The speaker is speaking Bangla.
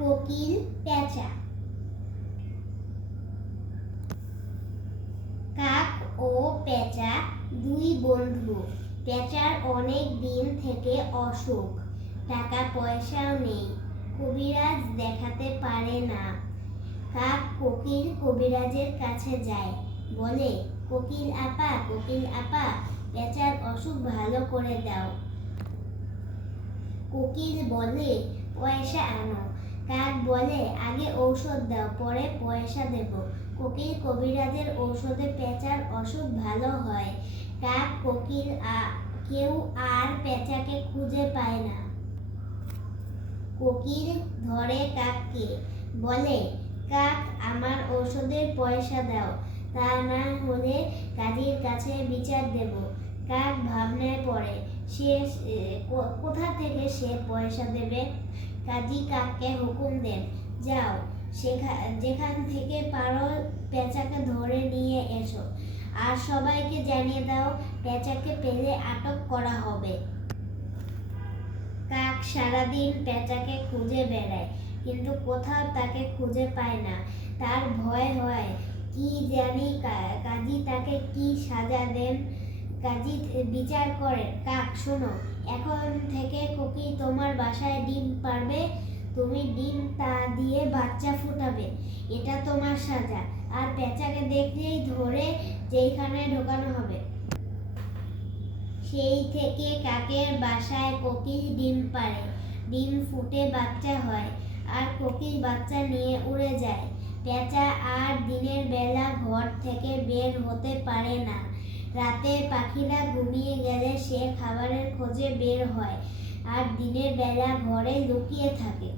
কোকিল, পেঁচা। কাক ও পেঁচা দুই বন্ধু। পেঁচার অনেক দিন থেকে অসুখ, টাকা পয়সাও নেই, কবিরাজ দেখাতে পারে না। কাক কোকিল কবিরাজের কাছে যায়, বলে, কোকিল আপা, পেঁচার অসুখ ভালো করে দাও। কোকিল বলে, পয়সা আনো। কাক বলে, আগে ঔষধ দাও, পরে পয়সা দেব। কোকিল কবিরাজের ঔষধে পেঁচার অসুখ ভালো হয়। কাক কোকিল কেউ আর পেঁচাকে খুঁজে পায় না। কোকিল ধরে কাককে, বলে, কাক, আমার ঔষধের পয়সা দাও, তা না হলে কাজীর কাছে বিচার দেব। কাক ভাবনায় পড়ে, সে কোথা থেকে সে পয়সা দেবে। কাজী কাককে হুকুম দেন, যাও, যেখান থেকে পারো পেঁচাকে ধরে নিয়ে এসো, আর সবাইকে জানিয়ে দাও পেঁচাকে পেলে আটক করা হবে। কাক সারাদিন পেঁচাকে খুঁজে বেড়ায়, কিন্তু কোথাও তাকে খুঁজে পায় না। তার ভয় হয়, কি জানি কাজী তাকে কি সাজা দেন। কাজী বিচার করেন, কাক শোনো, এখন থেকে কোকিল তোমার বাসায় ডিম পারবে, তুমি ডিম তা দিয়ে বাচ্চা ফুটাবে, এটা তোমার সাজা। আর পেঁচাকে দেখলেই ধরে যেখানে ঢোকানো হবে। সেই থেকে কাকের বাসায় কোকিল ডিম পাড়ে, ডিম ফুটে বাচ্চা হয়, আর কোকিল বাচ্চা নিয়ে উড়ে যায়। পেঁচা আর দিনের বেলা ঘর থেকে বের হতে পারে না। রাতে পাখিরা ঘুমিয়ে গেলে সে খাবারের খোঁজে বের হয়, আর দিনের বেলা ঘরে লুকিয়ে থাকে।